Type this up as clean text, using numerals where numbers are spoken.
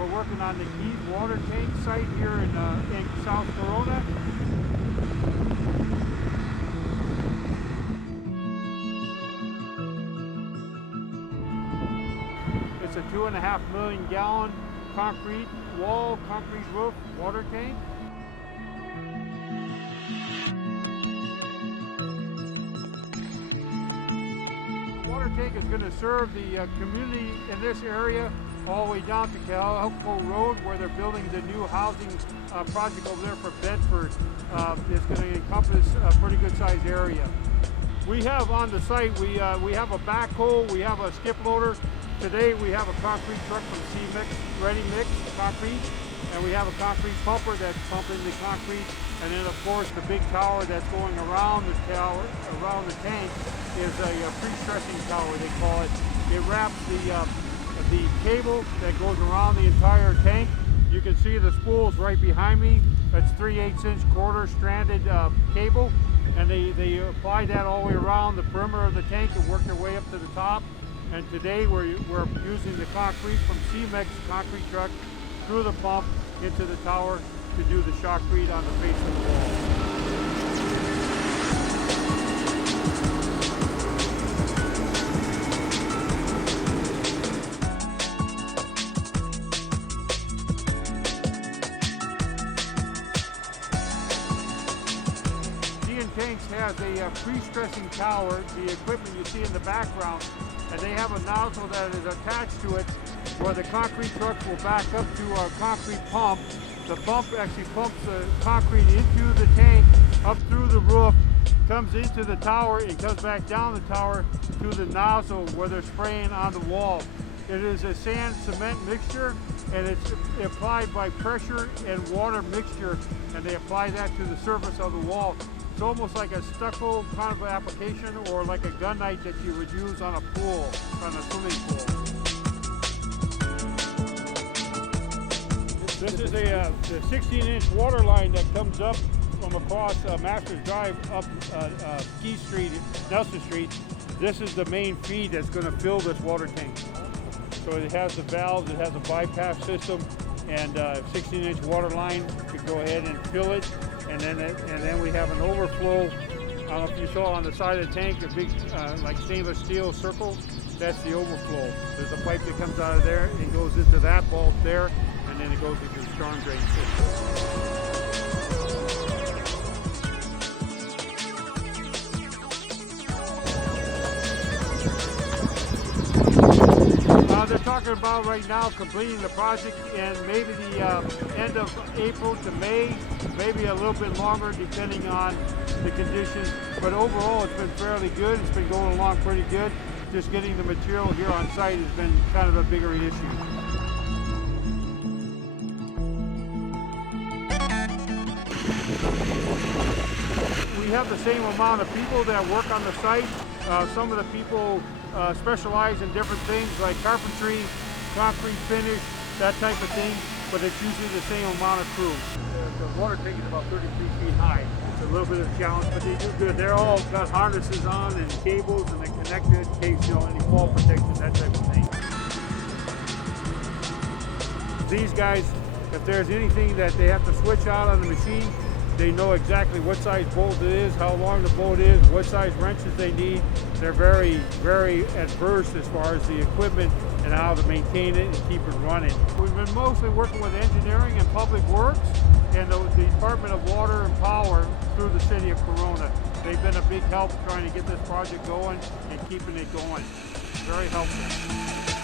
We're working on the Keys water tank site here in South Corona. It's a 2.5 million gallon concrete wall, concrete roof water tank. Water tank is going to serve the community in this area all the way down to California Road, where they're building the new housing project over there for Bedford. It's going to encompass a pretty good sized area. We have on the site, we have a backhoe, we have a skip loader. Today we have a concrete truck from C-Mix, Ready Mix Concrete, and we have a concrete pumper that's pumping the concrete. And then of course the big tower that's going around the tower, around the tank, is a pre-stressing tower, they call it. It wraps the cable that goes around the entire tank. You can see the spools right behind me. That's 3/8" quarter stranded cable, and they apply that all the way around the perimeter of the tank and work their way up to the top. And today we're using the concrete from C-Mix concrete truck through the pump into the tower to do the shotcrete on the face of the wall. Tanks has a pre-stressing tower, the equipment you see in the background, and they have a nozzle that is attached to it where the concrete trucks will back up to a concrete pump. The pump actually pumps the concrete into the tank, up through the roof, comes into the tower, and comes back down the tower to the nozzle where they're spraying on the wall. It is a sand cement mixture, and it's applied by pressure and water mixture, and they apply that to the surface of the wall. It's almost like a stucco kind of application, or like a gunite that you would use on a pool, on a swimming pool. This is a 16-inch water line that comes up from across Masters Drive up Key Street, Nelson Street. This is the main feed that's going to fill this water tank. So it has the valves, it has a bypass system, and a 16-inch water line to go ahead and fill it. And then we have an overflow. I don't know if you saw on the side of the tank, a big like stainless steel circle. That's the overflow. There's a pipe that comes out of there and goes into that bulb there, and then it goes into the storm drain system. They're talking about right now completing the project in maybe the end of April to May, maybe a little bit longer depending on the conditions. But overall, it's been fairly good. It's been going along pretty good. Just getting the material here on site has been kind of a bigger issue. We have the same amount of people that work on the site. Some of the people specialize in different things like carpentry, concrete finish, that type of thing, but it's usually the same amount of crew. The water tank is about 33 feet high. It's a little bit of a challenge, but they do good. They're all got harnesses on and cables, and they're connected in case, any fall protection, that type of thing. These guys, if there's anything that they have to switch out on the machine, they know exactly what size bolt it is, how long the bolt is, what size wrenches they need. They're very, very adverse as far as the equipment and how to maintain it and keep it running. We've been mostly working with engineering and public works and the Department of Water and Power through the city of Corona. They've been a big help trying to get this project going and keeping it going. Very helpful.